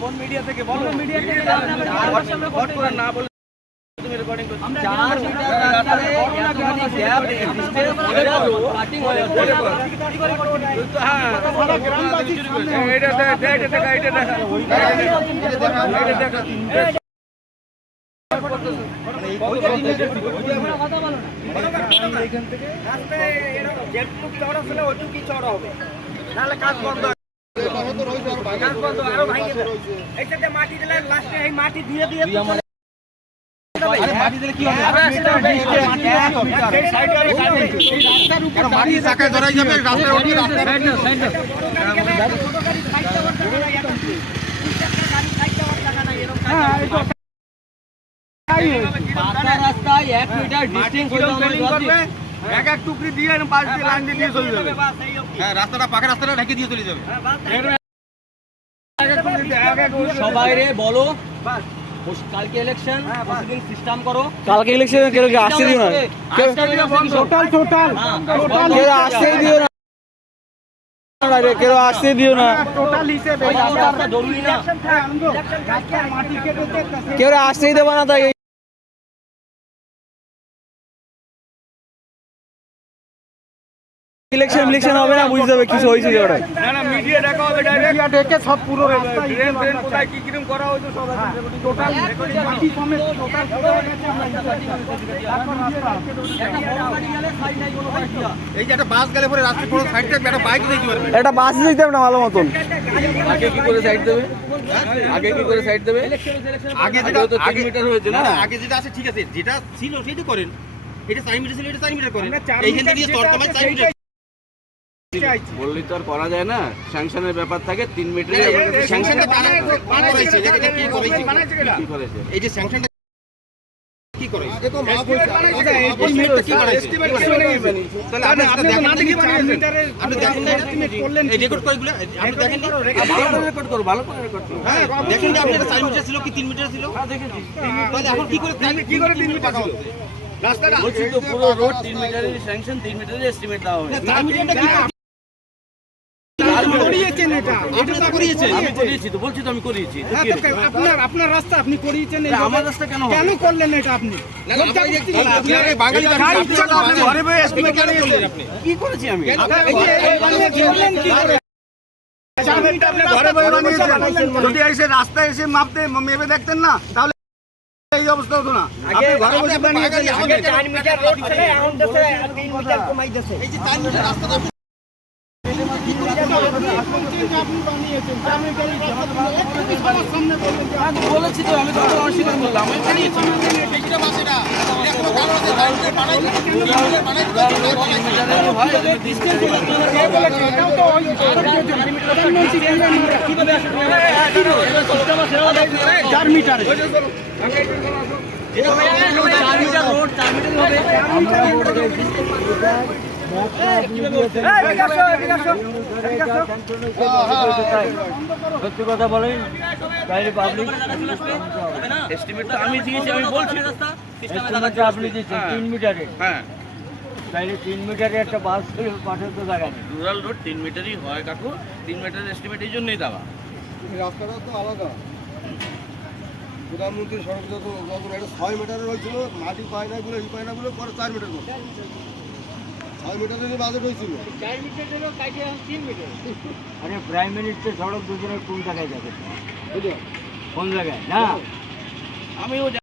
কোন মিডিয়া থেকে বলো? মিডিয়া থেকে না বলে তুমি রেকর্ডিং করছো। 4 মিটার রাস্তায় এতখানি গ্যাপ কাটিং হয়ে যাচ্ছে। হ্যাঁ গ্রামবাসী সামনে এটা দেখা এইখান থেকে রাস্তায় এরকম যেটুকু চওড়া ছিল ওইটুকুই চওড়া হবে, নাহলে কাজ বন্ধ। মাটি দিলে লাস্টে এই মাটি দিয়ে মাটি দিলে কি হবে? মাটি চাকায় ধরাই যাবে রাস্তায় উঠবে। রাস্তায় 1 মিটার ডিস্টেন্স করবে, এক টুকরি দিয়ে পাশ দিয়ে লাইন দিয়ে চলে যাবে। হ্যাঁ রাস্তাটা পাকা রাস্তাটা ঢেকে দিয়ে চলে যাবে। সবাই রে বলো কালকে ইলেকশন প্রতিদিন সিস্টেম করো। কালকে ইলেকশন কেউ আসতে দিও না, টোটাল কেউ আসতে দিও না, কেউ আসতে দিও না, টোটাল হিসেবে জরুরি না, কেউ আসতেই দেবো না। তাই ইলেকশন হবে না, বুঝতে হবে কিছু হয়েছে ওটা। না মিডিয়া দেখা হবে, ডাইরেক্ট ডেকে সব পুরো রাস্তা ড্রেন কোথায় কি কিরকম করা হয়েছে সব টোটাল বাকি সমেত টোটাল এই যে একটা বাস গেলে পরে রাস্তা পুরো সাইড থেকে একটা বাইক নিতে পারবে, একটা বাস নিতে হবে না ভালো মতন। আগে কি করে সাইড দেবে? আগে যেটা তো 3 মিটার হয়েছে না, আগে যেটা আছে ঠিক আছে, যেটা ছিল সেটা করেন। এটা 4 মিটার ছিল, এটা 4 মিটার করেন। এইখান থেকে তরকামা 4 মিটার বললি তো আর করা যায় না, স্যাংশনের ব্যাপার থাকে। 3 মিটারে স্যাংশনটা করেছে, এটা কি করেছে, এই যে স্যাংশনটা কি করেছে দেখো মাপ হইছে, আচ্ছা এস্টিমেটটা কি করেছে তাহলে আপনি না দেখি 4 মিটারের আপনি দেখেন এস্টিমেট করলেন, এই রেকর্ড কইগুলো আপনি দেখেন, ভালো করে রেকর্ড করো, ভালো করে রেকর্ড করো। হ্যাঁ দেখেন যে আপনি 4 মিটার ছিল কি 3 মিটার ছিল? হ্যাঁ দেখেছি। তাহলে এখন কি করে 3 মিটার ছিল রাস্তাটা? বলছি তো পুরো রোড 3 মিটারের স্যাংশন, 3 মিটারের এস্টিমেট দেওয়া হয়েছে। 4 মিটারটা কি করিয়েছেন? এটা তো করিয়েছেন, আমি করিয়েছি তো, বলছি তো আমি করিয়েছি। আপনার রাস্তা আপনি করিয়েছেন, আমার রাস্তা কেন করলেন এটা? আপনি বাঙালি ঘরে বসে এস্টিমেট কেন করলেন? আপনি কি করেছি আমি? যদি এসে রাস্তায় এসে মাপতে মেপে দেখতেন না তাহলে এই অবস্থা হতো না। আপনি ঘরে বসে বানিয়েছেন, আগে 4 মিটার রোড ছিল, এখন 3 মিটার কমাই দিয়েছে। এই যে 4 মিটার রাস্তাটা বলেছি তো, আমি তো অস্বীকার করলাম, আমি বানিয়েছি। সত্যি কথা বলেন, বাইরে পাবলিক এস্টিমেট তো আমি দিয়েছি, আমি বলছি রাস্তা সিস্টেমে আপনি দিয়েছেন 3 মিটারে। হ্যাঁ বাইরে 3 মিটারে একটা বাস পাঠাতে তো জায়গা নেই। রুরাল রোড 3 মিটারই হয় কাকু, 3 মিটারের এস্টিমেট এই জন্যই দেওয়া। রাস্তাটা তো আলাদা, প্রধানমন্ত্রী সড়ক যত এটা 6 মিটারের হয়েছিল, মাটি পায় না বলে পায় না বলে পরে 4 মিটার করে 6 মিটারের বাজেট হয়েছিল। 4 মিটারেরও কাটে 3 মিটার। আরে প্রাইম মিনিস্টার সড়ক দুজনের কোন জায়গায় যাবে? বুঝলো কোন জায়গায় না? আমিও